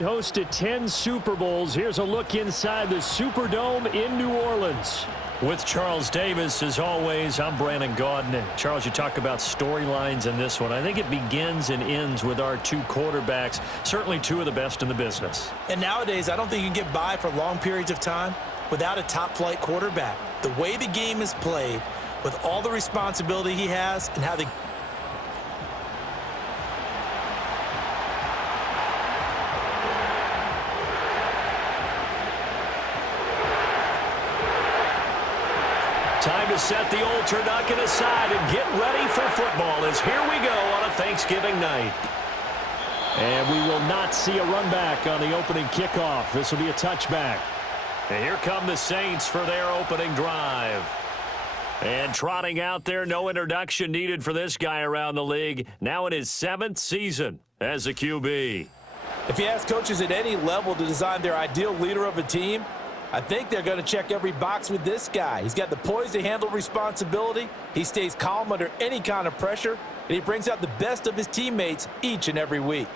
Hosted 10 Super Bowls. Here's a look inside the Superdome in New Orleans. With Charles Davis, as always, I'm Brandon Gaudin. Charles, you talk about storylines in this one. I think it begins and ends with our two quarterbacks, certainly two of the best in the business. And nowadays, I don't think you can get by for long periods of time without a top-flight quarterback. The way the game is played, with all the responsibility he has, and how the time to set the old turducken aside and get ready for football as here we go on a Thanksgiving night. And we will not see a run back on the opening kickoff. This will be a touchback. And here come the Saints for their opening drive. And trotting out there, no introduction needed for this guy around the league. Now in his 7th season as a QB. If you ask coaches at any level to design their ideal leader of a team, I think they're going to check every box with this guy. He's got the poise to handle responsibility. He stays calm under any kind of pressure, and he brings out the best of his teammates each and every week.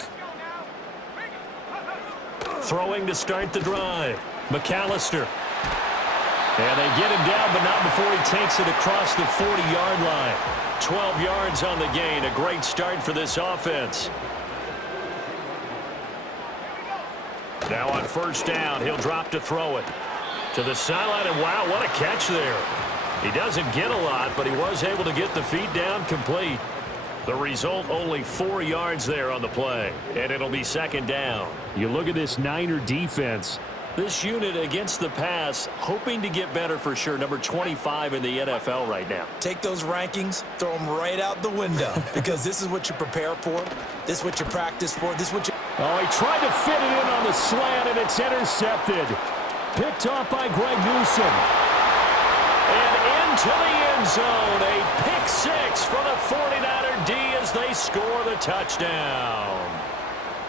Throwing to start the drive. McAllister. And they get him down, but not before he takes it across the 40-yard line. 12 yards on the gain. A great start for this offense. Now on first down, he'll drop to throw it. To the sideline, and wow, what a catch there. He doesn't get a lot, but he was able to get the feet down complete. The result, only 4 yards there on the play, and it'll be second down. You look at this Niner defense. This unit against the pass, hoping to get better for sure. Number 25 in the NFL right now. Take those rankings, throw them right out the window, because this is what you prepare for. This is what you practice for. This is what you... Oh, he tried to fit it in on the slant, and it's intercepted. Picked off by Greg Newsome. And into the end zone. A pick six for the 49er D as they score the touchdown.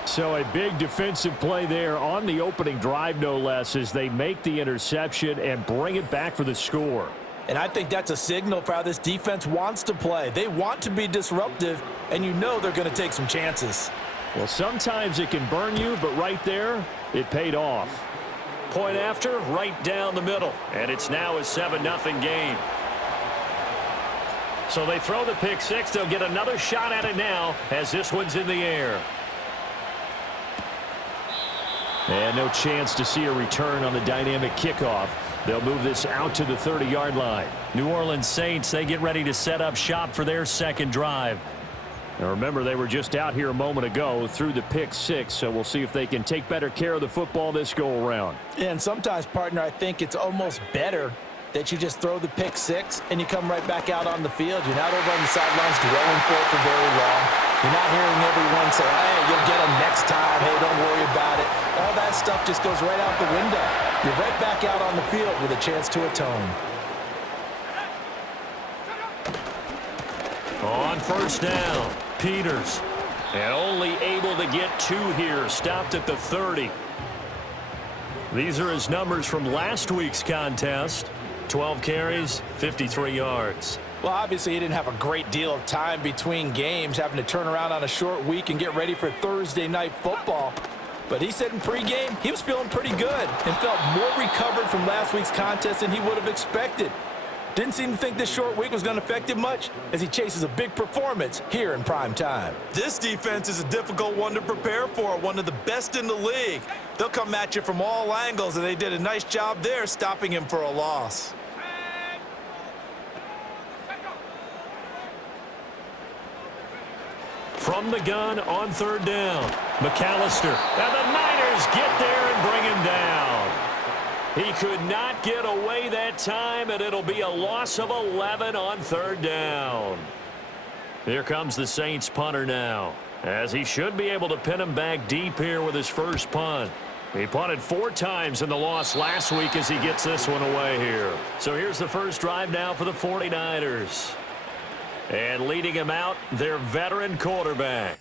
So a big defensive play there on the opening drive, no less, as they make the interception and bring it back for the score. And I think that's a signal for how this defense wants to play. They want to be disruptive, and you know they're going to take some chances. Well, sometimes it can burn you, but right there, it paid off. Point after, right down the middle. And it's now a 7-0 game. So they throw the pick six. They'll get another shot at it now as this one's in the air. And no chance to see a return on the dynamic kickoff. They'll move this out to the 30-yard line. New Orleans Saints, they get ready to set up shop for their second drive. Now remember, they were just out here a moment ago through the pick six, so we'll see if they can take better care of the football this go-around. Yeah, and sometimes, partner, I think it's almost better that you just throw the pick six and you come right back out on the field. You're not over on the sidelines dwelling for it for very long. You're not hearing everyone say, hey, you'll get them next time. Hey, don't worry about it. All that stuff just goes right out the window. You're right back out on the field with a chance to atone. On first down, Peters. And only able to get 2 here. Stopped at the 30. These are his numbers from last week's contest. 12 carries, 53 yards. Well, obviously, he didn't have a great deal of time between games, having to turn around on a short week and get ready for Thursday night football. But he said in pregame, he was feeling pretty good and felt more recovered from last week's contest than he would have expected. Didn't seem to think this short week was going to affect him much as he chases a big performance here in prime time. This defense is a difficult one to prepare for, one of the best in the league. They'll come at you from all angles, and they did a nice job there stopping him for a loss. From the gun on third down, McAllister. And the Niners get there and bring him down. He could not get away that time, and it'll be a loss of 11 on third down. Here comes the Saints punter now, as he should be able to pin him back deep here with his first punt. He punted 4 times in the loss last week as he gets this one away here. So here's the first drive now for the 49ers. And leading him out, their veteran quarterback.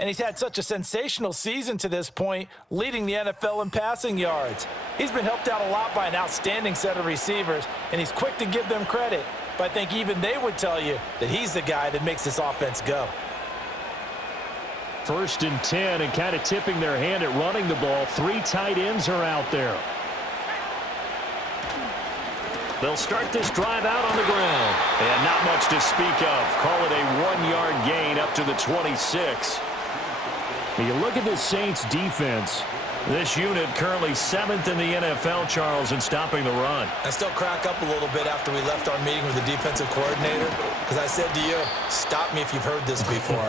And he's had such a sensational season to this point, leading the NFL in passing yards. He's been helped out a lot by an outstanding set of receivers, and he's quick to give them credit. But I think even they would tell you that he's the guy that makes this offense go. 1st and 10 and kind of tipping their hand at running the ball. 3 tight ends are out there. They'll start this drive out on the ground. And not much to speak of. Call it a 1-yard gain up to the 26. You look at the Saints defense. This unit currently 7th in the NFL, Charles, in stopping the run. I still crack up a little bit after we left our meeting with the defensive coordinator because I said to you, stop me if you've heard this before.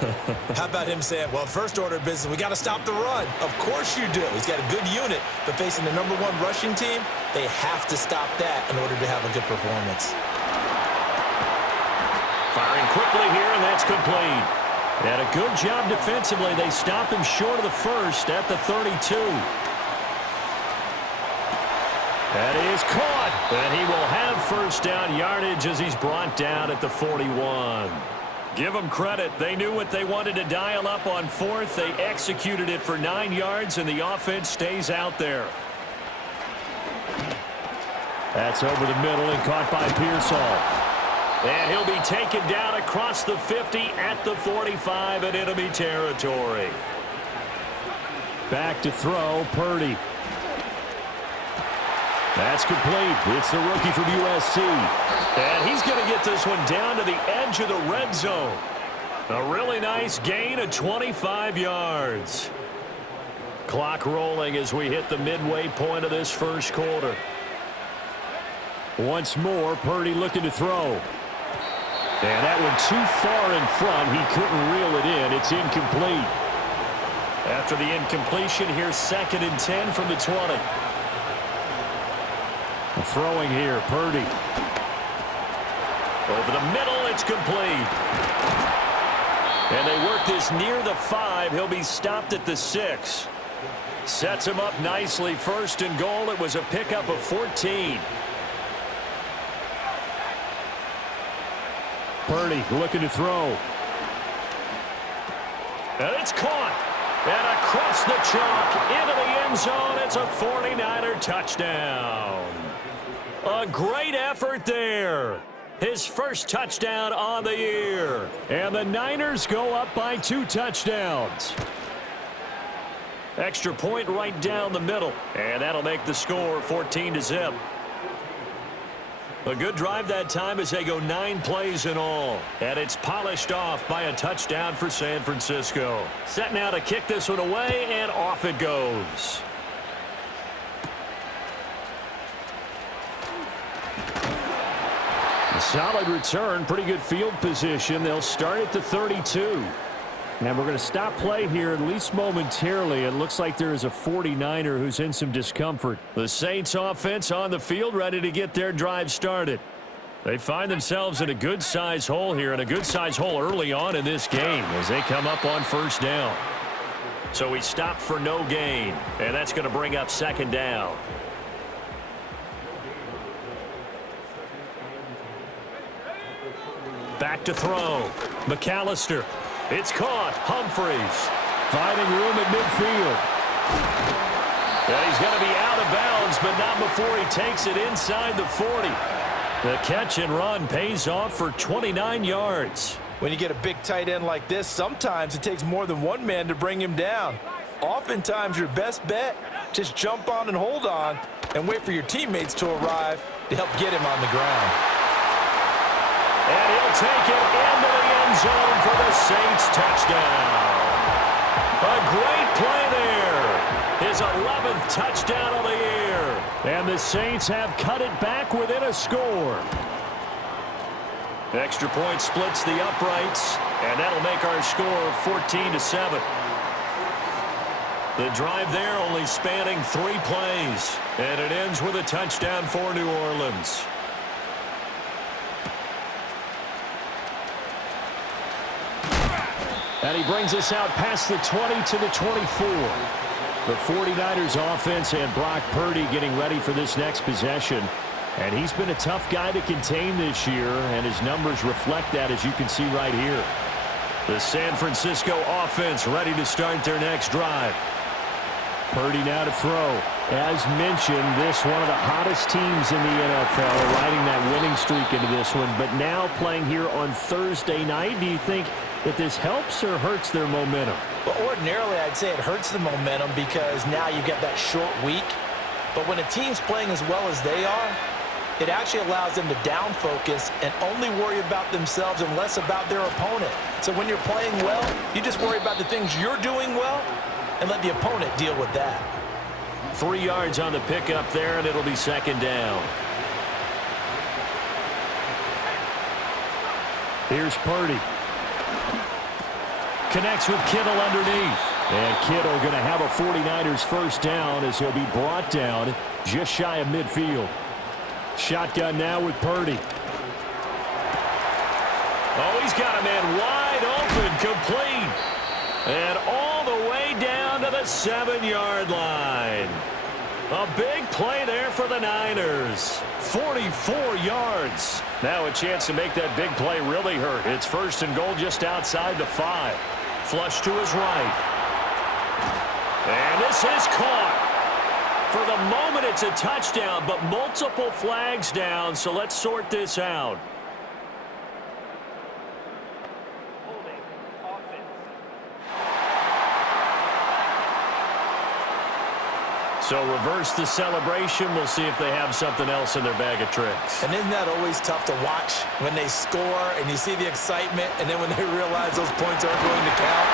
How about him saying, well, first order of business, we got to stop the run. Of course you do. He's got a good unit, but facing the #1 rushing team, they have to stop that in order to have a good performance. Firing quickly here, and that's complete. And a good job defensively. They stopped him short of the first at the 32. That is caught. And he will have first down yardage as he's brought down at the 41. Give them credit. They knew what they wanted to dial up on 4th. They executed it for 9 yards, and the offense stays out there. That's over the middle and caught by Pearsall. And he'll be taken down across the 50 at the 45 in enemy territory. Back to throw, Purdy. That's complete. It's the rookie from USC. And he's going to get this one down to the edge of the red zone. A really nice gain of 25 yards. Clock rolling as we hit the midway point of this first quarter. Once more, Purdy looking to throw. And that one too far in front. He couldn't reel it in. It's incomplete. After the incompletion, here's 2nd and 10 from the 20. Throwing here, Purdy. Over the middle, it's complete. And they work this near the 5. He'll be stopped at the 6. Sets him up nicely. 1st and goal. It was a pickup of 14. Purdy looking to throw. And it's caught. And across the chalk into the end zone. It's a 49er touchdown. A great effort there. His first touchdown on the year. And the Niners go up by 2 touchdowns. Extra point right down the middle. And that'll make the score 14-0. A good drive that time as they go 9 plays in all. And it's polished off by a touchdown for San Francisco. Set now to kick this one away, and off it goes. A solid return, pretty good field position. They'll start at the 32. And we're going to stop play here, at least momentarily. It looks like there is a 49er who's in some discomfort. The Saints offense on the field, ready to get their drive started. They find themselves in a good-size hole here, and a good-size hole early on in this game as they come up on 1st down. So he stopped for no gain, and that's going to bring up 2nd down. Back to throw. McAllister. It's caught. Humphreys finding room at midfield. And he's going to be out of bounds, but not before he takes it inside the 40. The catch and run pays off for 29 yards. When you get a big tight end like this, sometimes it takes more than one man to bring him down. Oftentimes, your best bet, just jump on and hold on and wait for your teammates to arrive to help get him on the ground. And he'll take it into the end zone for the Saints touchdown. A great play there. His 11th touchdown of the year. And the Saints have cut it back within a score. Extra point splits the uprights, and that'll make our score 14-7. The drive there only spanning 3 plays, and it ends with a touchdown for New Orleans. And he brings us out past the 20 to the 24. The 49ers offense and Brock Purdy getting ready for this next possession. And he's been a tough guy to contain this year, and his numbers reflect that, as you can see right here. The San Francisco offense ready to start their next drive. Purdy now to throw. As mentioned, this one of the hottest teams in the NFL, riding that winning streak into this one. But now playing here on Thursday night, do you think that this helps or hurts their momentum? Well, ordinarily, I'd say it hurts the momentum because now you get that short week. But when a team's playing as well as they are, it actually allows them to down focus and only worry about themselves and less about their opponent. So when you're playing well, you just worry about the things you're doing well and let the opponent deal with that. 3 yards on the pickup there, and it'll be second down. Here's Purdy. Connects with Kittle underneath. And Kittle going to have a 49ers first down as he'll be brought down just shy of midfield. Shotgun now with Purdy. Oh, he's got a man wide open, complete. And all the way down to the 7-yard line. A big play there for the Niners. 44 yards. Now a chance to make that big play really hurt. It's first and goal just outside the 5. Flush to his right. And this is caught. For the moment, it's a touchdown, but multiple flags down, so let's sort this out. So reverse the celebration. We'll see if they have something else in their bag of tricks. And isn't that always tough to watch when they score and you see the excitement, and then when they realize those points aren't going to count?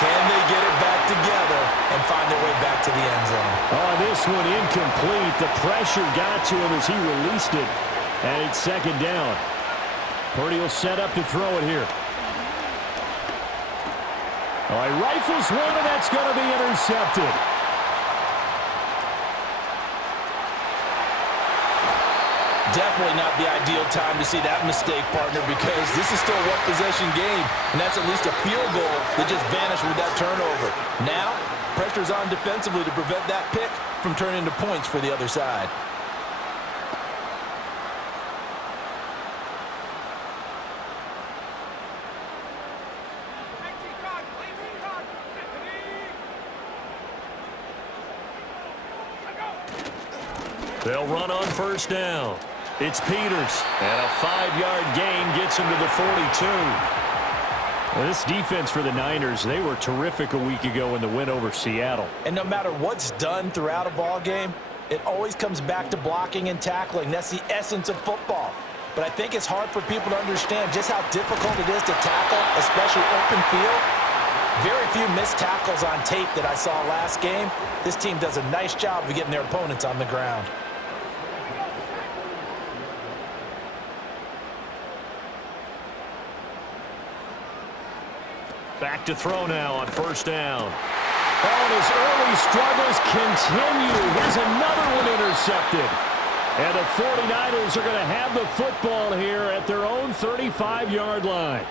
Can they get it back together and find their way back to the end zone? Oh, this one incomplete. The pressure got to him as he released it. And it's second down. Purdy will set up to throw it here. Oh, he rifles one, and that's going to be intercepted. Definitely not the ideal time to see that mistake, partner, because this is still a one-possession game, and that's at least a field goal that just vanished with that turnover. Now, pressure's on defensively to prevent that pick from turning into points for the other side. They'll run on first down. It's Peters, and a 5-yard gain gets him to the 42. Well, this defense for the Niners, they were terrific a week ago in the win over Seattle. And no matter what's done throughout a ball game, it always comes back to blocking and tackling. That's the essence of football. But I think it's hard for people to understand just how difficult it is to tackle, especially open field. Very few missed tackles on tape that I saw last game. This team does a nice job of getting their opponents on the ground. Back to throw now on first down. Oh, and his early struggles continue. Here's another one intercepted. And the 49ers are going to have the football here at their own 35-yard line.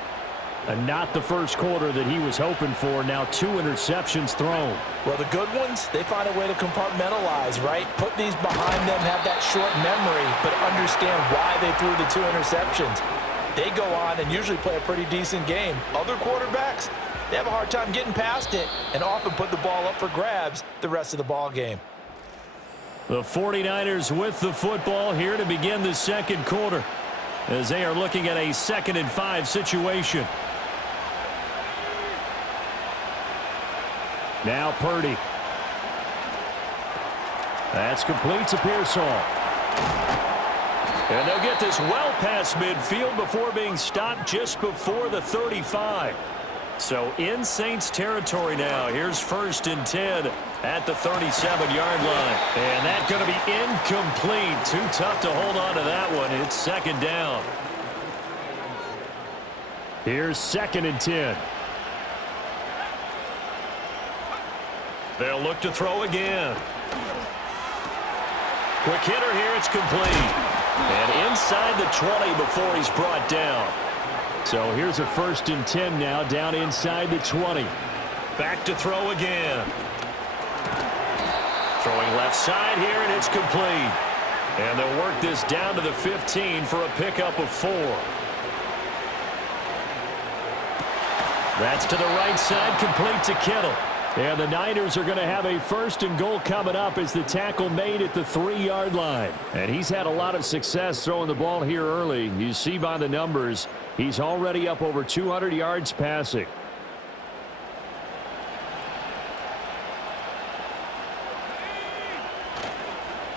And not the first quarter that he was hoping for. Now 2 interceptions thrown. Well, the good ones, they find a way to compartmentalize, right? Put these behind them, have that short memory, but understand why they threw the 2 interceptions. They go on and usually play a pretty decent game. Other quarterbacks, they have a hard time getting past it and often put the ball up for grabs the rest of the ball game. The 49ers with the football here to begin the second quarter as they are looking at a 2nd and 5 situation. Now Purdy. That's complete to Pearsall. And they'll get this well past midfield before being stopped just before the 35. So in Saints territory now. Here's 1st and 10 at the 37-yard line. And that's going to be incomplete. Too tough to hold on to that one. It's second down. Here's 2nd and 10. They'll look to throw again. Quick hitter here. It's complete. And inside the 20 before he's brought down. So here's a 1st and 10 now, down inside the 20. Back to throw again. Throwing left side here, and it's complete. And they'll work this down to the 15 for a pickup of 4. That's to the right side, complete to Kittle. And the Niners are going to have a 1st and goal coming up as the tackle made at the 3-yard line. And he's had a lot of success throwing the ball here early. You see by the numbers, He's already up over 200 yards passing.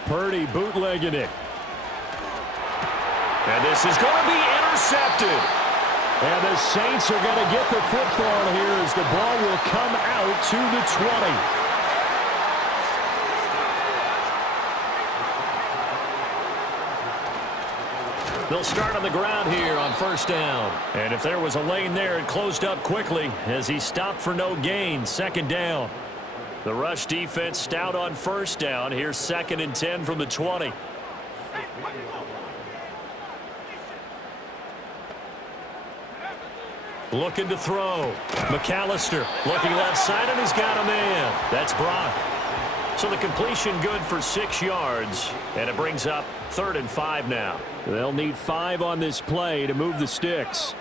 Purdy bootlegging it. And this is going to be intercepted. And the Saints are going to get the football here as the ball will come out to the 20. They'll start on the ground here on first down. And if there was a lane there, it closed up quickly as he stopped for no gain. Second down. The rush defense stout on first down. Here's 2nd and 10 from the 20. Looking to throw. McAllister looking left side, and he's got a man. That's Brock. So the completion good for 6 yards, and it brings up 3rd and 5 now. They'll need 5 on this play to move the sticks.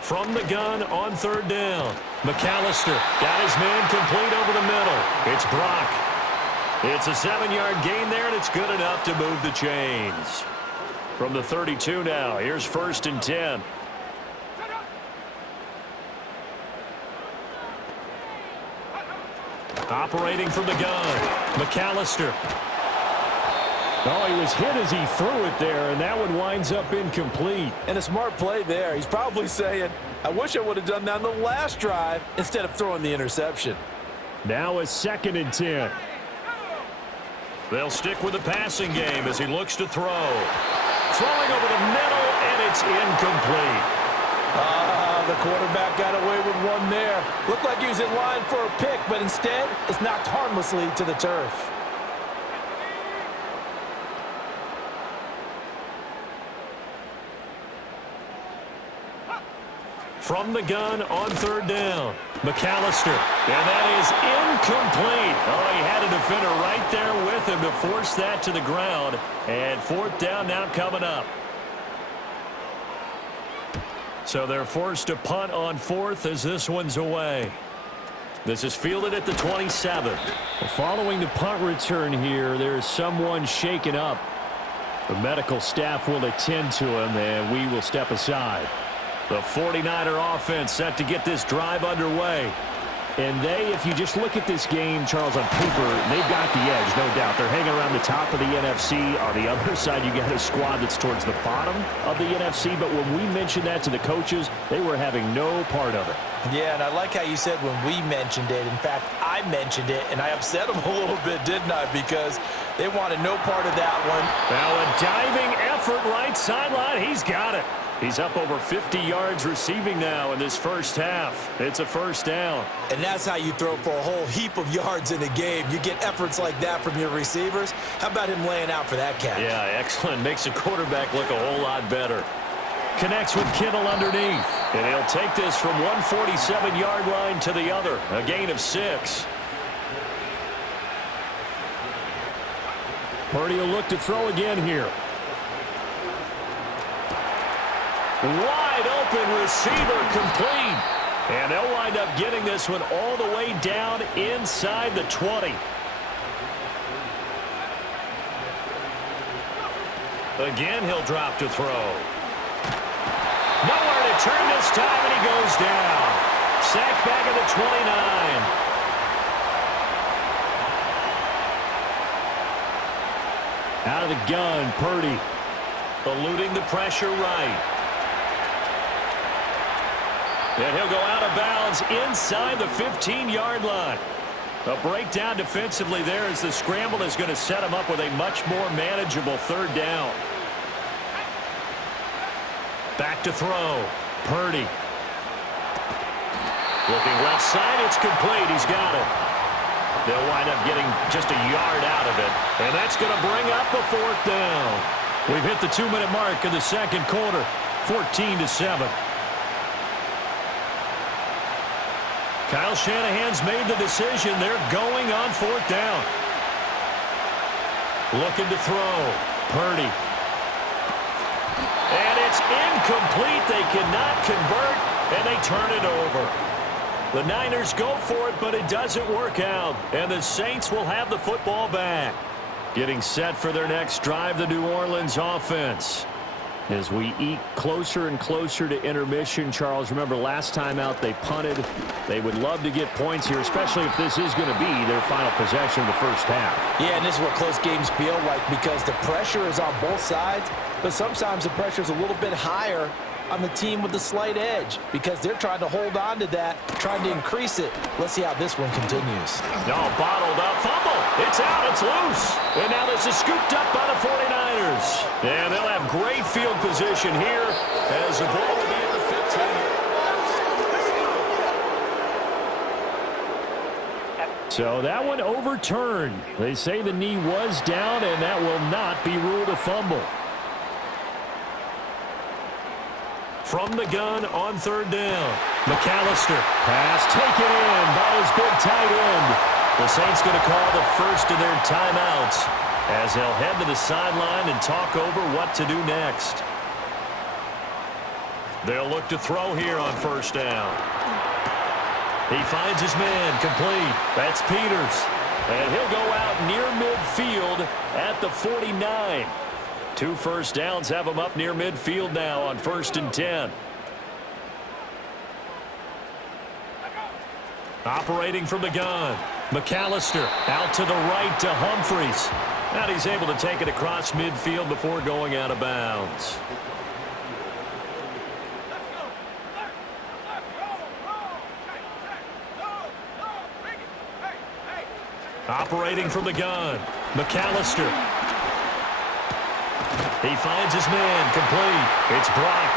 From the gun on 3rd down. McAllister got his man complete over the middle. It's Brock. It's a 7-yard gain there, and it's good enough to move the chains. From the 32 now, here's 1st and 10. Operating from the gun, McAllister. Oh, he was hit as he threw it there, and that one winds up incomplete. And a smart play there. He's probably saying, I wish I would have done that on the last drive instead of throwing the interception. Now a 2nd and 10. They'll stick with the passing game as he looks to throw. Throwing over the middle, and it's incomplete. The quarterback got away with one there. Looked like he was in line for a pick, but instead, it's knocked harmlessly to the turf. From the gun on 3rd down. McAllister. And that is incomplete. Oh, he had a defender right there with him to force that to the ground. And 4th down now coming up. So they're forced to punt on 4th as this one's away. This is fielded at the 27. Following the punt return here, there's someone shaken up. The medical staff will attend to him, and we will step aside. The 49er offense set to get this drive underway. And they, if you just look at this game, Charles, on paper, they've got the edge, no doubt. They're hanging around the top of the NFC. On the other side, you got a squad that's towards the bottom of the NFC. But when we mentioned that to the coaches, they were having no part of it. Yeah, and I like how you said when we mentioned it. In fact, I mentioned it, and I upset them a little bit, didn't I? Because they wanted no part of that one. Now a diving effort right sideline. He's got it. He's up over 50 yards receiving now in this first half. It's a first down. And that's how you throw for a whole heap of yards in a game. You get efforts like that from your receivers. How about him laying out for that catch? Yeah, excellent. Makes the quarterback look a whole lot better. Connects with Kittle underneath. And he'll take this from 147-yard line to the other. A gain of 6. Purdy will look to throw again here. Wide open receiver complete. And they'll wind up getting this one all the way down inside the 20. Again, he'll drop to throw. Nowhere to turn this time, and he goes down. Sacked back at the 29. Out of the gun, Purdy. Eluding the pressure right. And he'll go out of bounds inside the 15-yard line. A breakdown defensively there as the scramble is going to set him up with a much more manageable 3rd down. Back to throw. Purdy. Looking left side, it's complete. He's got it. They'll wind up getting just a yard out of it. And that's going to bring up a 4th down. We've hit the 2-minute mark of the second quarter. 14-7. Kyle Shanahan's made the decision. They're going on 4th down. Looking to throw. Purdy. And it's incomplete. They cannot convert, and they turn it over. The Niners go for it, but it doesn't work out. And the Saints will have the football back. Getting set for their next drive, the New Orleans offense. As we eke closer and closer to intermission, Charles, remember last time out they punted. They would love to get points here, especially if this is going to be their final possession of the first half. Yeah, and this is what close games feel like because the pressure is on both sides, but sometimes the pressure is a little bit higher on the team with the slight edge because they're trying to hold on to that, trying to increase it. Let's see how this one continues. No, bottled up, fumble. It's out, it's loose. And now this is scooped up by the 49ers. And they'll have great field position here as the ball will be at the 15. So that one overturned. They say the knee was down, and that will not be ruled a fumble. From the gun on third down. McAllister. Pass taken in by his big tight end. The Saints going to call the first of their timeouts as they'll head to the sideline and talk over what to do next. They'll look to throw here on first down. He finds his man complete. That's Peters. And he'll go out near midfield at the 49. 2 first downs have him up near midfield now on 1st and 10. Operating from the gun. McAllister out to the right to Humphries. And he's able to take it across midfield before going out of bounds. Operating from the gun. McAllister. He finds his man complete. It's Brock.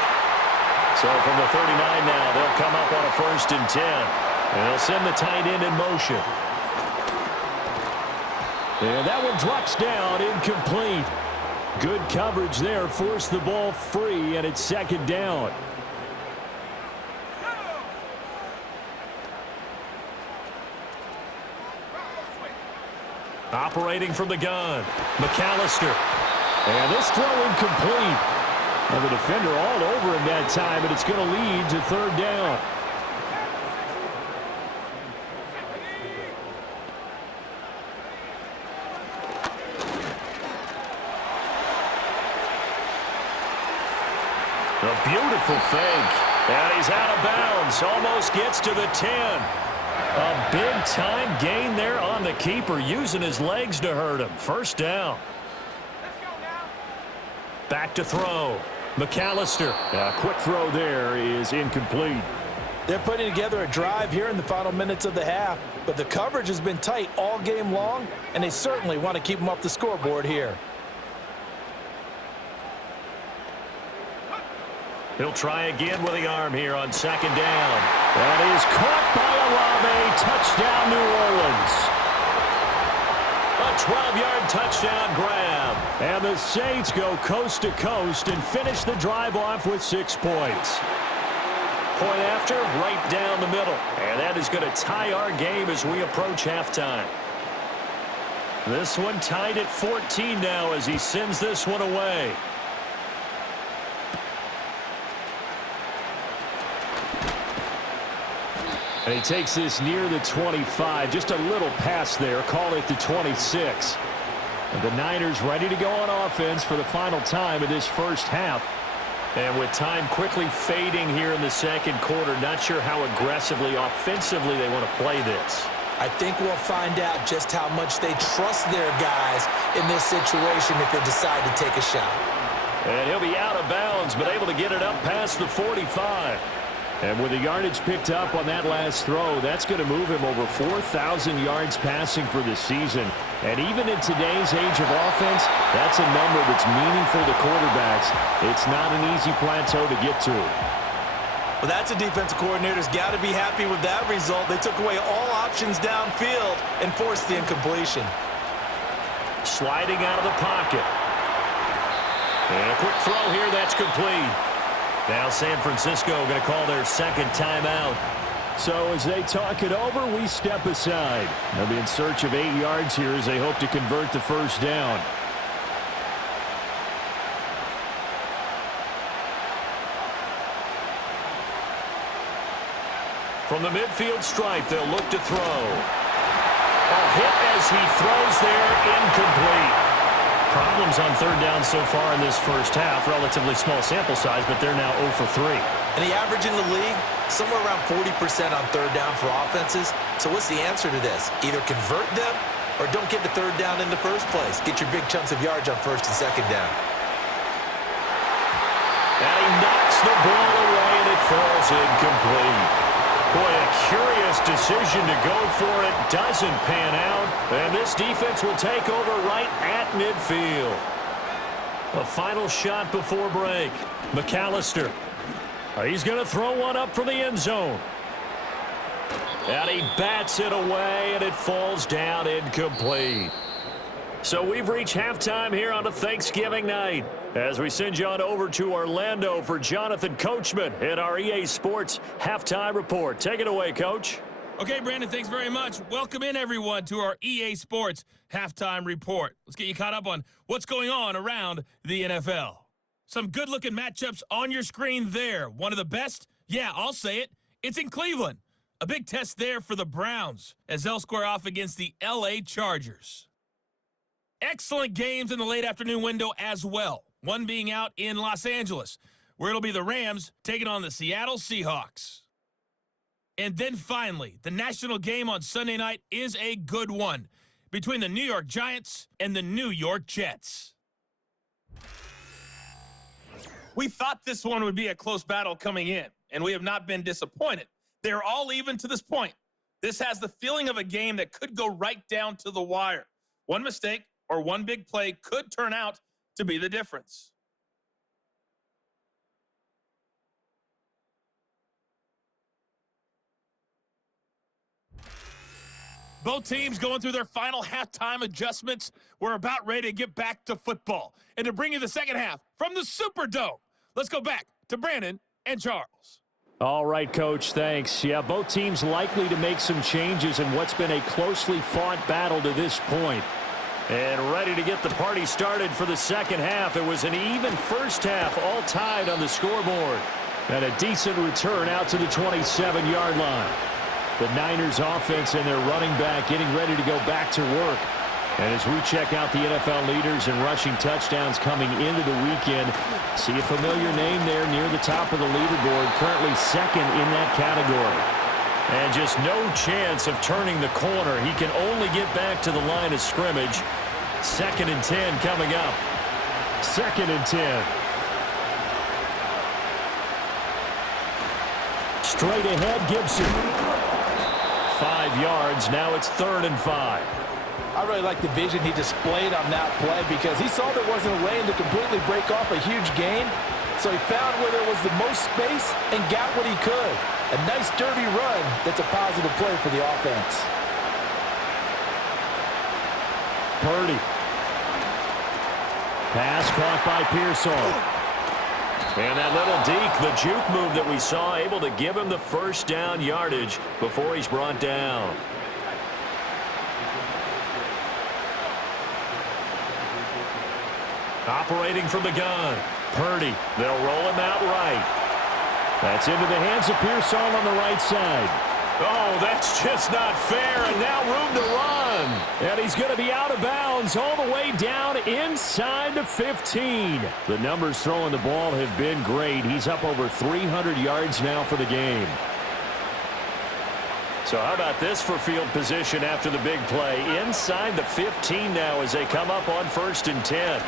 So from the 39 now, they'll come up on a 1st and 10. And they'll send the tight end in motion. And that one drops down, incomplete. Good coverage there, forced the ball free, and it's 2nd down. Operating from the gun, McAllister. And this throw incomplete. And the defender all over him that time, but it's going to lead to 3rd down. A beautiful fake. And he's out of bounds. Almost gets to the 10. A big-time gain there on the keeper, using his legs to hurt him. 1st down. Back to throw. McAllister. A quick throw there is incomplete. They're putting together a drive here in the final minutes of the half, but the coverage has been tight all game long, and they certainly want to keep them off the scoreboard here. He'll try again with the arm here on 2nd down. That is caught by Olave. Touchdown, New Orleans. A 12-yard touchdown grab. And the Saints go coast to coast and finish the drive off with 6 points. Point after, right down the middle. And that is going to tie our game as we approach halftime. This one tied at 14 now as he sends this one away. And he takes this near the 25. Just a little pass there. Call it the 26. And the Niners ready to go on offense for the final time of this first half. And with time quickly fading here in the 2nd quarter, not sure how aggressively, offensively they want to play this. I think we'll find out just how much they trust their guys in this situation if they decide to take a shot. And he'll be out of bounds, but able to get it up past the 45. And with the yardage picked up on that last throw, that's going to move him over 4,000 yards passing for the season. And even in today's age of offense, that's a number that's meaningful to quarterbacks. It's not an easy plateau to get to. Well, that's a defensive coordinator's got to be happy with that result. They took away all options downfield and forced the incompletion. Sliding out of the pocket. And a quick throw here, that's complete. Now San Francisco going to call their 2nd timeout. So as they talk it over, we step aside. They'll be in search of 8 yards here as they hope to convert the 1st down. From the midfield stripe, they'll look to throw. A hit as he throws there, incomplete. Problems on third down so far in this first half. Relatively small sample size, but they're now 0 for 3. And the average in the league, somewhere around 40% on third down for offenses. So what's the answer to this? Either convert them or don't get the third down in the first place. Get your big chunks of yards on first and second down. And he knocks the ball away, and it falls incomplete. Boy, a curious decision to go for it. Doesn't pan out. And this defense will take over right at midfield. A final shot before break. McAllister. He's going to throw one up from the end zone. And he bats it away, and it falls down incomplete. So we've reached halftime here on a Thanksgiving night as we send you on over to Orlando for Jonathan Coachman in our EA Sports Halftime Report. Take it away, Coach. Okay, Brandon, thanks very much. Welcome in, everyone, to our EA Sports Halftime Report. Let's get you caught up on what's going on around the NFL. Some good-looking matchups on your screen there. One of the best? Yeah, I'll say it. It's in Cleveland. A big test there for the Browns as they'll square off against the LA Chargers. Excellent games in the late afternoon window as well. One being out in Los Angeles, where it'll be the Rams taking on the Seattle Seahawks. And then finally, the national game on Sunday night is a good one between the New York Giants and the New York Jets. We thought this one would be a close battle coming in, and we have not been disappointed. They're all even to this point. This has the feeling of a game that could go right down to the wire. One mistake or one big play could turn out to be the difference. Both teams going through their final halftime adjustments. We're about ready to get back to football. And to bring you the second half from the Superdome, let's go back to Brandon and Charles. All right, Coach, thanks. Yeah, both teams likely to make some changes in what's been a closely fought battle to this point. And ready to get the party started for the second half. It was an even first half, all tied on the scoreboard. And a decent return out to the 27-yard line. The Niners offense and their running back getting ready to go back to work. And as we check out the NFL leaders in rushing touchdowns coming into the weekend, see a familiar name there near the top of the leaderboard, currently second in that category. And just no chance of turning the corner. He can only get back to the line of scrimmage. 2nd and 10 coming up. 2nd and 10. Straight ahead, Gibson. 5 yards. Now it's 3rd and 5. I really like the vision he displayed on that play because he saw there wasn't a lane to completely break off a huge gain. So he found where there was the most space and got what he could. A nice, dirty run that's a positive play for the offense. Purdy. Pass caught by Pearsall. And that little deke, the juke move that we saw, able to give him the first down yardage before he's brought down. Operating from the gun. Purdy. They'll roll him out right. That's into the hands of Pearsall on the right side. Oh, that's just not fair, and now room to run. And he's going to be out of bounds all the way down inside the 15. The numbers throwing the ball have been great. He's up over 300 yards now for the game. So how about this for field position after the big play? Inside the 15 now as they come up on 1st and 10.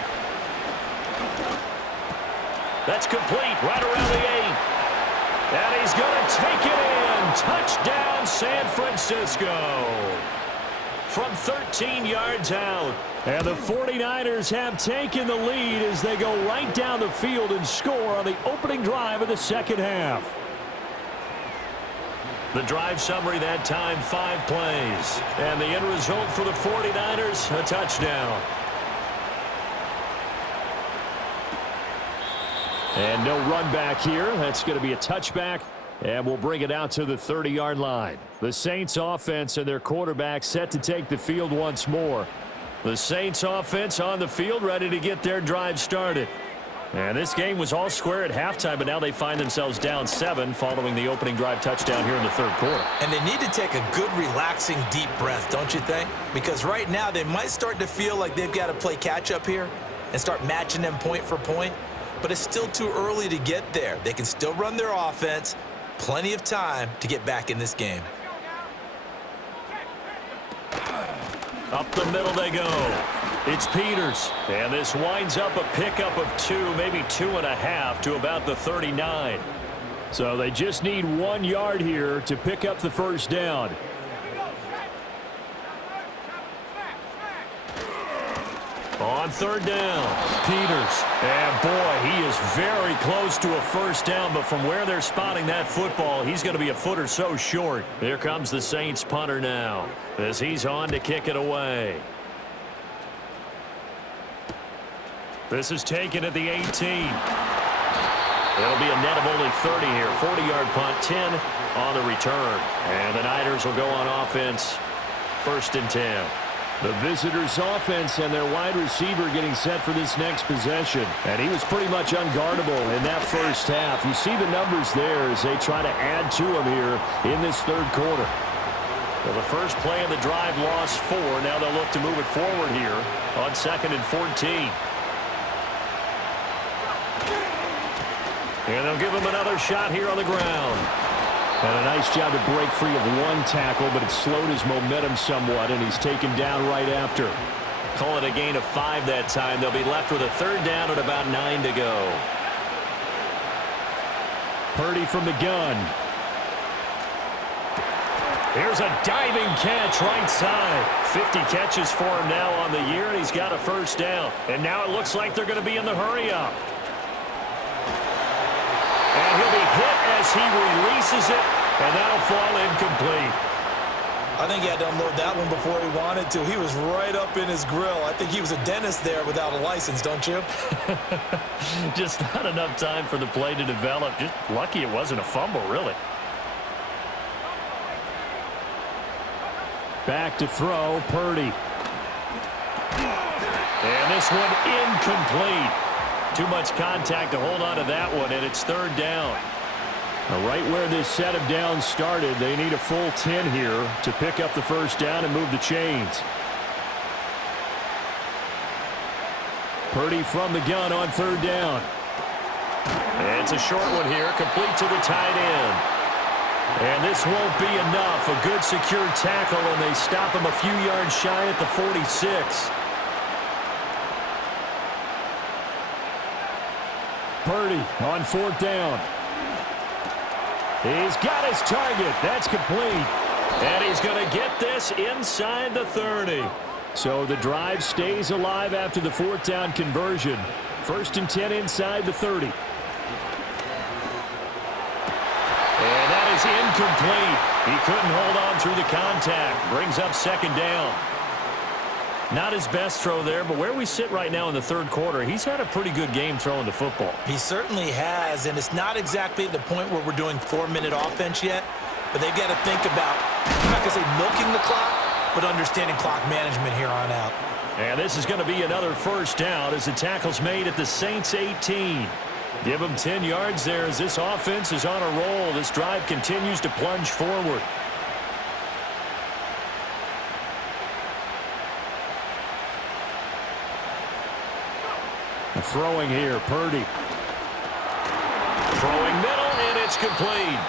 That's complete right around the 8. And he's going to take it in. Touchdown, San Francisco. From 13 yards out. And the 49ers have taken the lead as they go right down the field and score on the opening drive of the second half. The drive summary that time, 5 plays. And the end result for the 49ers, a touchdown. And no run back here. That's going to be a touchback. And we'll bring it out to the 30-yard line. The Saints offense and their quarterback set to take the field once more. The Saints offense on the field ready to get their drive started. And this game was all square at halftime, but now they find themselves down 7 following the opening drive touchdown here in the third quarter. And they need to take a good, relaxing, deep breath, don't you think? Because right now they might start to feel like they've got to play catch-up here and start matching them point for point. But it's still too early to get there. They can still run their offense. Plenty of time to get back in this game. Up the middle they go. It's Peters. And this winds up a pickup of 2, maybe 2.5 to about the 39. So they just need 1 yard here to pick up the first down. On third down, Peters. And boy, he is very close to a first down, but from where they're spotting that football, he's going to be a foot or so short. Here comes the Saints punter now as he's on to kick it away. This is taken at the 18. It'll be a net of only 30 here. 40-yard punt, 10 on the return. And the Niners will go on offense, 1st and 10. The visitors' offense and their wide receiver getting set for this next possession. And he was pretty much unguardable in that first half. You see the numbers there as they try to add to him here in this third quarter. Well, the first play of the drive lost 4. Now they'll look to move it forward here on 2nd and 14. And they'll give him another shot here on the ground. And a nice job to break free of 1 tackle, but it slowed his momentum somewhat, and he's taken down right after. Call it a gain of 5 that time. They'll be left with a third down at about 9 to go. Purdy from the gun. Here's a diving catch right side. 50 catches for him now on the year, and he's got a first down. And now it looks like they're going to be in the hurry-up. And he'll be hit as he releases it, and that'll fall incomplete. I think he had to unload that one before he wanted to. He was right up in his grill. I think he was a dentist there without a license, don't you? Just not enough time for the play to develop. Just lucky it wasn't a fumble, really. Back to throw, Purdy. And this one incomplete. Too much contact to hold on to that one, and it's third down. Now, right where this set of downs started, they need a full 10 here to pick up the first down and move the chains. Purdy from the gun on third down. And it's a short one here, complete to the tight end. And this won't be enough. A good secure tackle, and they stop him a few yards shy at the 46. Purdy on 4th down. He's got his target. That's complete. And he's going to get this inside the 30. So the drive stays alive after the 4th down conversion. 1st and 10 inside the 30. And that is incomplete. He couldn't hold on through the contact. Brings up 2nd down. Not his best throw there, but where we sit right now in the third quarter, he's had a pretty good game throwing the football. He certainly has, and it's not exactly the point where we're doing 4-minute offense yet, but they've got to think about, I'm not going to say milking the clock, but understanding clock management here on out. And this is going to be another first down as the tackle's made at the Saints 18. Give them 10 yards there as this offense is on a roll. This drive continues to plunge forward. Throwing here, Purdy. Throwing middle, and it's complete.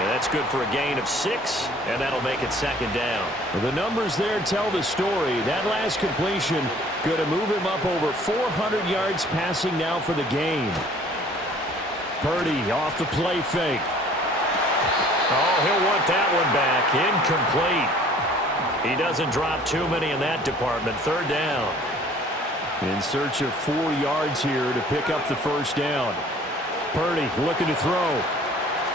And that's good for a gain of 6, and that'll make it 2nd down. The numbers there tell the story. That last completion going to move him up over 400 yards passing now for the game. Purdy off the play fake. Oh, he'll want that one back. Incomplete. He doesn't drop too many in that department. 3rd down. In search of 4 yards here to pick up the first down. Purdy looking to throw.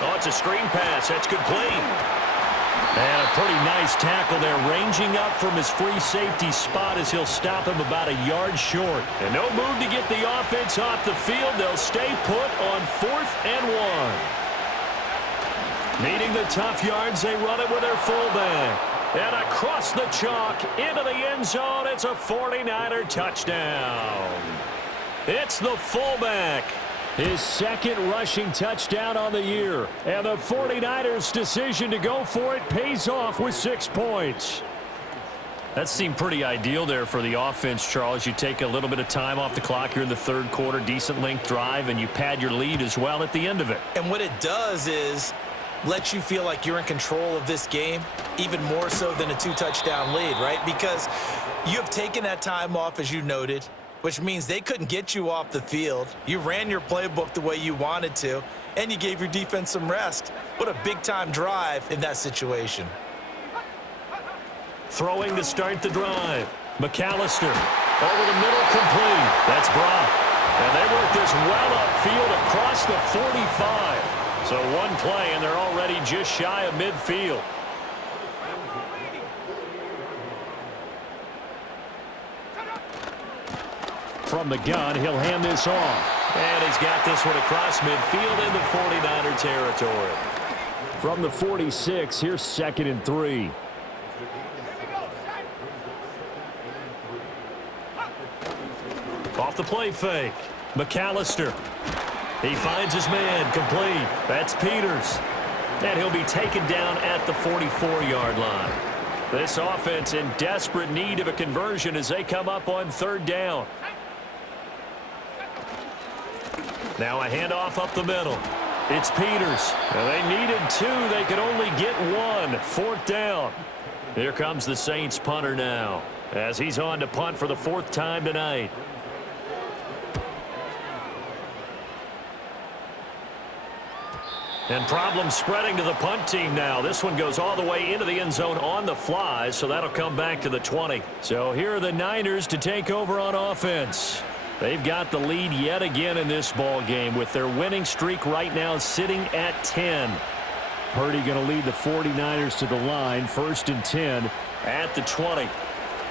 Oh, it's a screen pass. That's complete. And a pretty nice tackle there, ranging up from his free safety spot as he'll stop him about a yard short. And no move to get the offense off the field. They'll stay put on 4th and 1. Needing the tough yards, they run it with their fullback. And across the chalk, into the end zone, it's a 49er touchdown. It's the fullback. His second rushing touchdown on the year. And the 49ers' decision to go for it pays off with 6 points. That seemed pretty ideal there for the offense, Charles. You take a little bit of time off the clock here in the third quarter, decent length drive, and you pad your lead as well at the end of it. And what it does is let you feel like you're in control of this game, even more so than a 2-touchdown lead, right? Because you have taken that time off, as you noted, which means they couldn't get you off the field. You ran your playbook the way you wanted to, and you gave your defense some rest. What a big-time drive in that situation. Throwing to start the drive. McAllister over the middle, complete. That's Brock. And they work this well upfield across the 45. So one play, and they're already just shy of midfield. From the gun, he'll hand this off. And he's got this one across midfield into 49er territory. From the 46, here's 2nd and 3. Off the play fake. McAllister. He finds his man, complete. That's Peters. And he'll be taken down at the 44-yard line. This offense in desperate need of a conversion as they come up on 3rd down. Now a handoff up the middle. It's Peters. Now they needed 2. They could only get 1. 4th down. Here comes the Saints punter now as he's on to punt for the 4th time tonight. And problems spreading to the punt team now. This one goes all the way into the end zone on the fly, so that'll come back to the 20. So here are the Niners to take over on offense. They've got the lead yet again in this ball game with their winning streak right now sitting at 10. Purdy going to lead the 49ers to the line, 1st and 10 at the 20.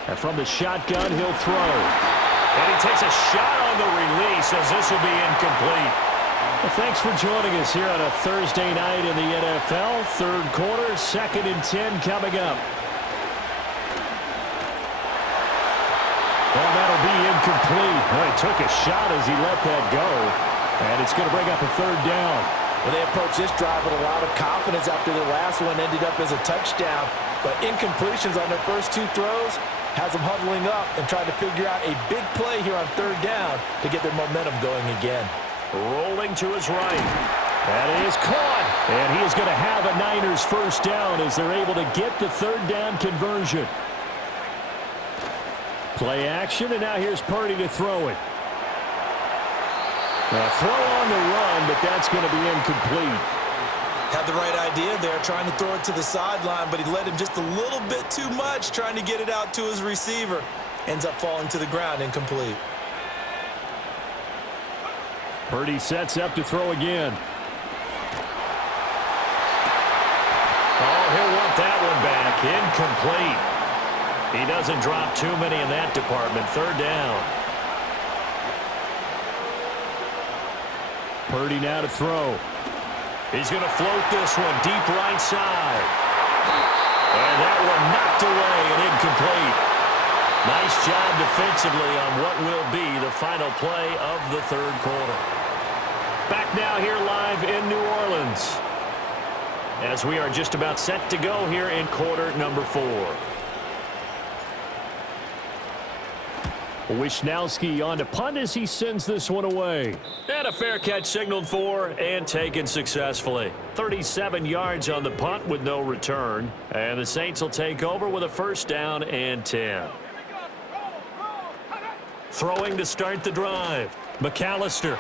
And from the shotgun, he'll throw. And he takes a shot on the release as this will be incomplete. Well, thanks for joining us here on a Thursday night in the NFL. 3rd quarter, 2nd and 10 coming up. Well, that'll be incomplete. Well, he took a shot as he let that go. And it's going to bring up a 3rd down. Well, they approached this drive with a lot of confidence after the last one ended up as a touchdown. But incompletions on their first 2 throws has them huddling up and trying to figure out a big play here on 3rd down to get their momentum going again. Rolling to his right. That is caught. And he is going to have a Niners 1st down as they're able to get the 3rd down conversion. Play action, and now here's Purdy to throw it. A throw on the run, but that's going to be incomplete. Had the right idea there, trying to throw it to the sideline, but he led him just a little bit too much, trying to get it out to his receiver. Ends up falling to the ground, incomplete. Purdy sets up to throw again. Oh, he'll want that one back. Incomplete. He doesn't drop too many in that department. 3rd down. Purdy now to throw. He's going to float this one deep right side. And that one knocked away and incomplete. Nice job defensively on what will be the final play of the 3rd quarter. Back now here live in New Orleans as we are just about set to go here in quarter number 4. Wishnowski on to punt as he sends this one away. And a fair catch signaled for and taken successfully. 37 yards on the punt with no return. And the Saints will take over with a 1st down and 10. Throwing to start the drive. McAllister.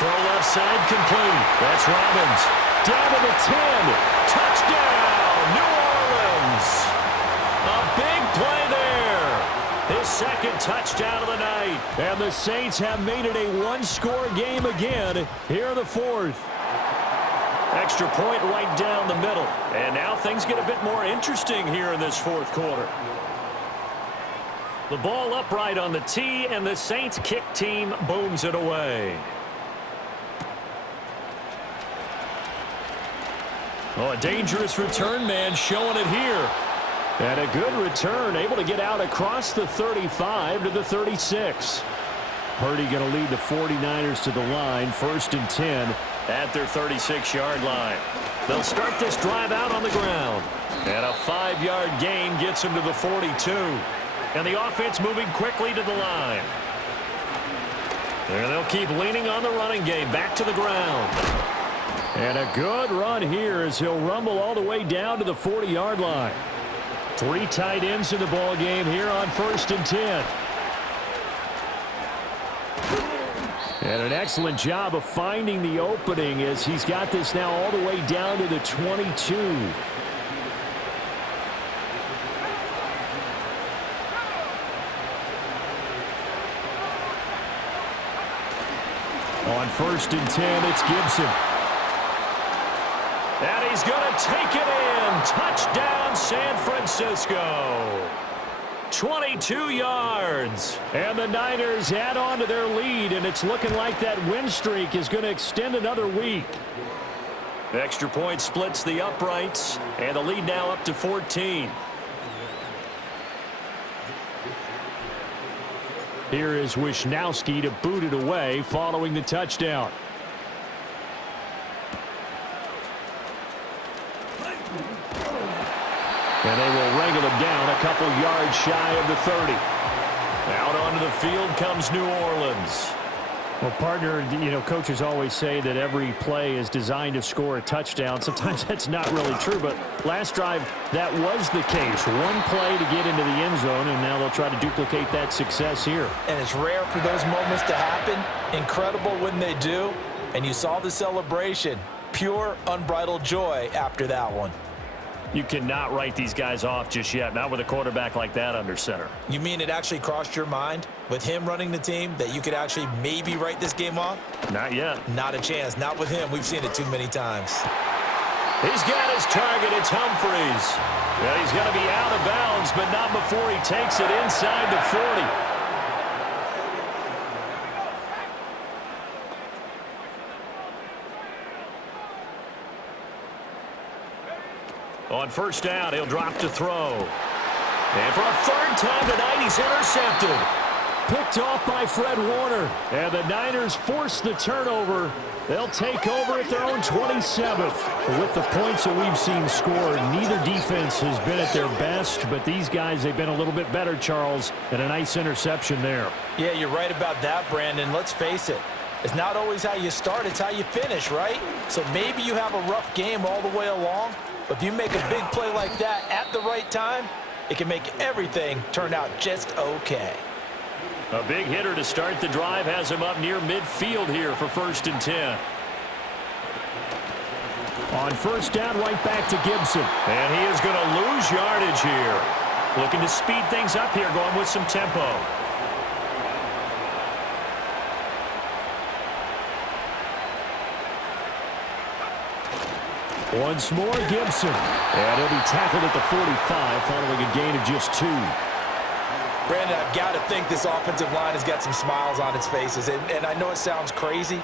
Throw left side complete. That's Robbins. Down to the 10. Touchdown, New Orleans. A big play there. His 2nd touchdown of the night. And the Saints have made it a 1-score game again here in the 4th. Extra point right down the middle. And now things get a bit more interesting here in this 4th quarter. The ball upright on the tee, and the Saints kick team booms it away. Oh, a dangerous return man showing it here. And a good return, able to get out across the 35 to the 36. Purdy going to lead the 49ers to the line, 1st and 10 at their 36-yard line. They'll start this drive out on the ground. And a 5-yard gain gets him to the 42. And the offense moving quickly to the line. And they'll keep leaning on the running game. Back to the ground. And a good run here as he'll rumble all the way down to the 40-yard line. 3 tight ends in the ball game here on 1st and 10. And an excellent job of finding the opening as he's got this now all the way down to the 22. On 1st and 10, it's Gibson. And he's going to take it in. Touchdown, San Francisco. 22 yards. And the Niners add on to their lead, and it's looking like that win streak is going to extend another week. The extra point splits the uprights, and the lead now up to 14. Here is Wisnowski to boot it away following the touchdown. And they will wrangle him down a couple yards shy of the 30. Out onto the field comes New Orleans. Well, partner, coaches always say that every play is designed to score a touchdown. Sometimes that's not really true, but last drive, that was the case. One play to get into the end zone, and now they'll try to duplicate that success here. And it's rare for those moments to happen. Incredible when they do. And you saw the celebration. Pure, unbridled joy after that one. You cannot write these guys off just yet, not with a quarterback like that under center. You mean it actually crossed your mind with him running the team that you could actually maybe write this game off? Not yet. Not a chance. Not with him. We've seen it too many times. He's got his target. It's Humphries. Well, he's going to be out of bounds, but not before he takes it inside the 40. On 1st down, he'll drop to throw. And for a 3rd time tonight, he's intercepted. Picked off by Fred Warner. And the Niners force the turnover. They'll take over at their own 27th. With the points that we've seen scored, neither defense has been at their best, but these guys, they've been a little bit better, Charles, and a nice interception there. Yeah, you're right about that, Brandon. Let's face it. It's not always how you start, it's how you finish, right? So maybe you have a rough game all the way along, but if you make a big play like that at the right time, it can make everything turn out just okay. A big hitter to start the drive has him up near midfield here for 1st and 10. On 1st down, right back to Gibson. And he is going to lose yardage here. Looking to speed things up here, going with some tempo. Once more, Gibson. And he'll be tackled at the 45 following a gain of just 2. Brandon, I've got to think this offensive line has got some smiles on its faces. And I know it sounds crazy,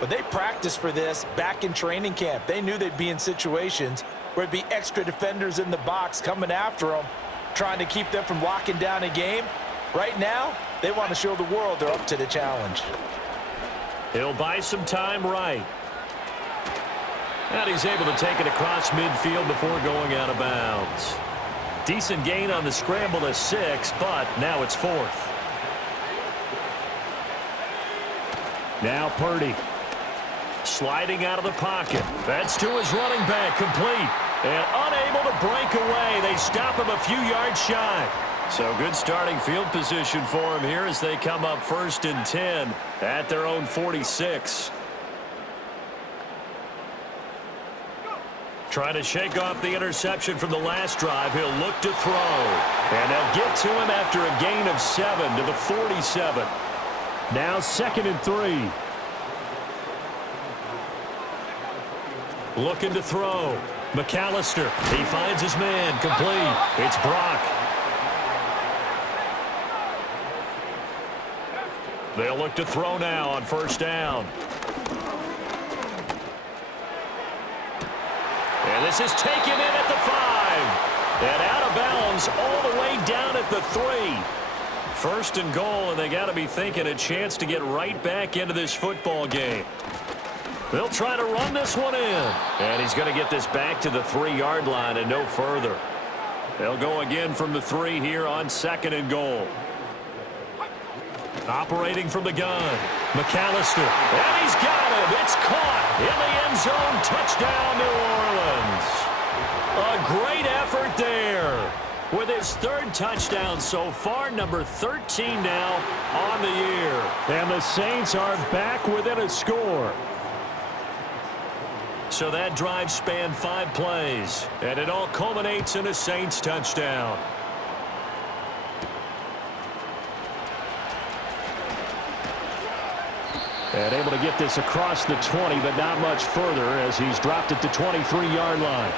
but they practiced for this back in training camp. They knew they'd be in situations where there'd be extra defenders in the box coming after them, trying to keep them from locking down a game. Right now, they want to show the world they're up to the challenge. He'll buy some time right. And he's able to take it across midfield before going out of bounds. Decent gain on the scramble to 6, but now it's 4th. Now Purdy. Sliding out of the pocket. That's to his running back, complete. And unable to break away. They stop him a few yards shy. So good starting field position for him here as they come up 1st and 10 at their own 46. Trying to shake off the interception from the last drive. He'll look to throw. And they'll get to him after a gain of 7 to the 47. Now 2nd and 3. Looking to throw. McAllister. He finds his man. Complete. It's Brock. They'll look to throw now on 1st down. And this is taken in at the 5. And out of bounds all the way down at the 3. First and goal, and they got to be thinking a chance to get right back into this football game. They'll try to run this one in. And he's going to get this back to the 3-yard line and no further. They'll go again from the 3 here on 2nd and goal. Operating from the gun, McAllister. And he's got it. It's caught in the end zone. Touchdown, New Orleans. A great effort there. With his 3rd touchdown so far, number 13 now on the year. And the Saints are back within a score. So that drive spanned 5 plays, and it all culminates in a Saints touchdown. And able to get this across the 20, but not much further as he's dropped at the 23-yard line.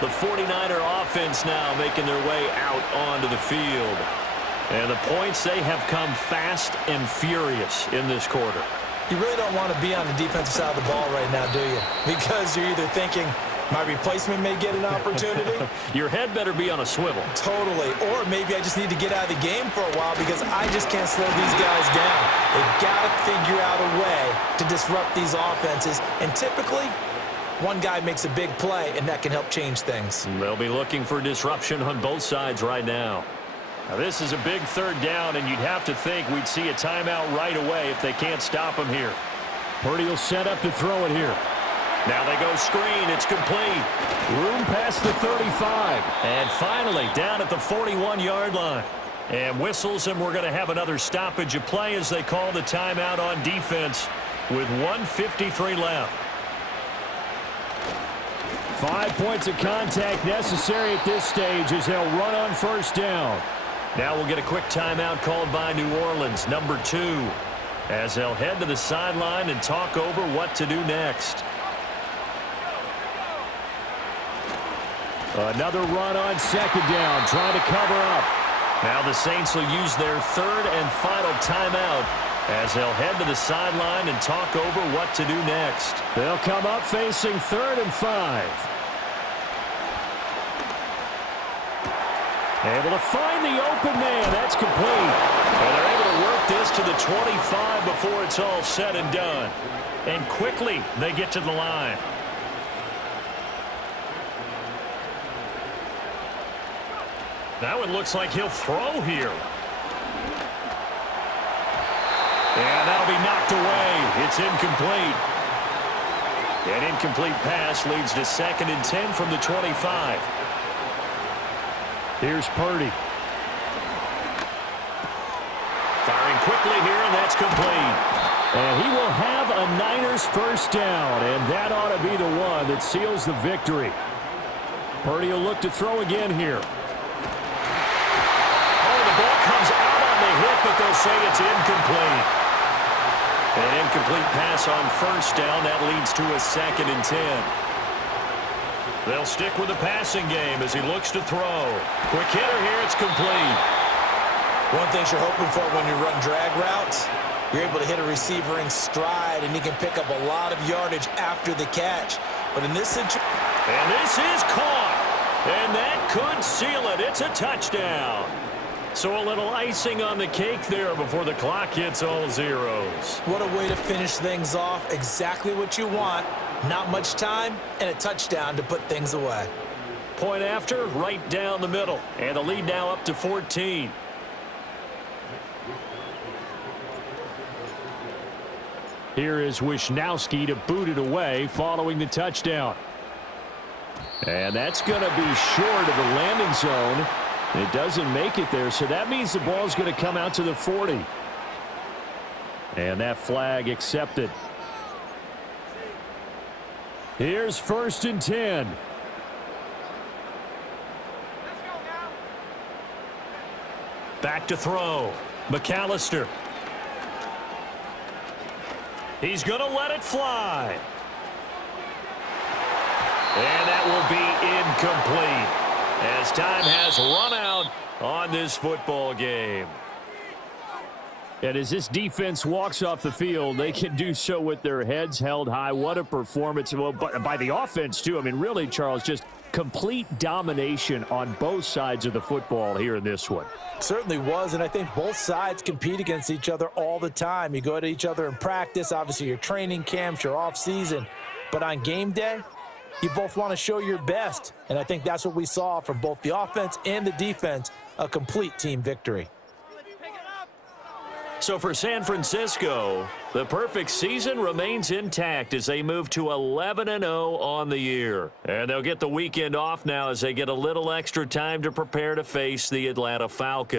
The 49er offense now making their way out onto the field. And the points, they have come fast and furious in this quarter. You really don't want to be on the defensive side of the ball right now, do you? Because you're either thinking, my replacement may get an opportunity. Your head better be on a swivel. Totally. Or maybe I just need to get out of the game for a while because I just can't slow these guys down. They've got to figure out a way to disrupt these offenses. And typically, one guy makes a big play, and that can help change things. They'll be looking for disruption on both sides right now. Now, this is a big 3rd down, and you'd have to think we'd see a timeout right away if they can't stop him here. Purdy will set up to throw it here. Now they go screen. It's complete. Room past the 35. And finally down at the 41-yard line. And whistles, and we're going to have another stoppage of play as they call the timeout on defense with 1:53 left. 5 points of contact necessary at this stage as they'll run on 1st down. Now we'll get a quick timeout called by New Orleans, number 2, as they'll head to the sideline and talk over what to do next. Another run on 2nd down, trying to cover up. Now the Saints will use their 3rd and final timeout as they'll head to the sideline and talk over what to do next. They'll come up facing 3rd and 5. Able to find the open man. That's complete. And they're able to work this to the 25 before it's all said and done. And quickly they get to the line. That one looks like he'll throw here. And that'll be knocked away. It's incomplete. An incomplete pass leads to 2nd and 10 from the 25. Here's Purdy. Firing quickly here, and that's complete. And he will have a Niners 1st down, and that ought to be the one that seals the victory. Purdy will look to throw again here. Oh, the ball comes out on the hit, but they'll say it's incomplete. An incomplete pass on 1st down. That leads to a 2nd and 10. They'll stick with the passing game as he looks to throw. Quick hitter here. It's complete. One thing you're hoping for when you run drag routes, you're able to hit a receiver in stride, and he can pick up a lot of yardage after the catch. But in this situation... And this is caught. And that could seal it. It's a touchdown. So a little icing on the cake there before the clock hits all zeros. What a way to finish things off. Exactly what you want. Not much time and a touchdown to put things away. Point after, right down the middle. And the lead now up to 14. Here is Wisnowski to boot it away following the touchdown. And that's going to be short of the landing zone. It doesn't make it there, so that means the ball's going to come out to the 40. And that flag accepted. Here's 1st and 10. Back to throw. McAllister. He's going to let it fly. And that will be incomplete as time has run out on this football game. And as this defense walks off the field, they can do so with their heads held high. What a performance by the offense, too. I mean, really, Charles, just complete domination on both sides of the football here in this one. Certainly was, and I think both sides compete against each other all the time. You go at each other in practice, obviously your training camps, your off-season, but on game day, you both want to show your best, and I think that's what we saw from both the offense and the defense, a complete team victory. So for San Francisco, the perfect season remains intact as they move to 11-0 on the year. And they'll get the weekend off now as they get a little extra time to prepare to face the Atlanta Falcons.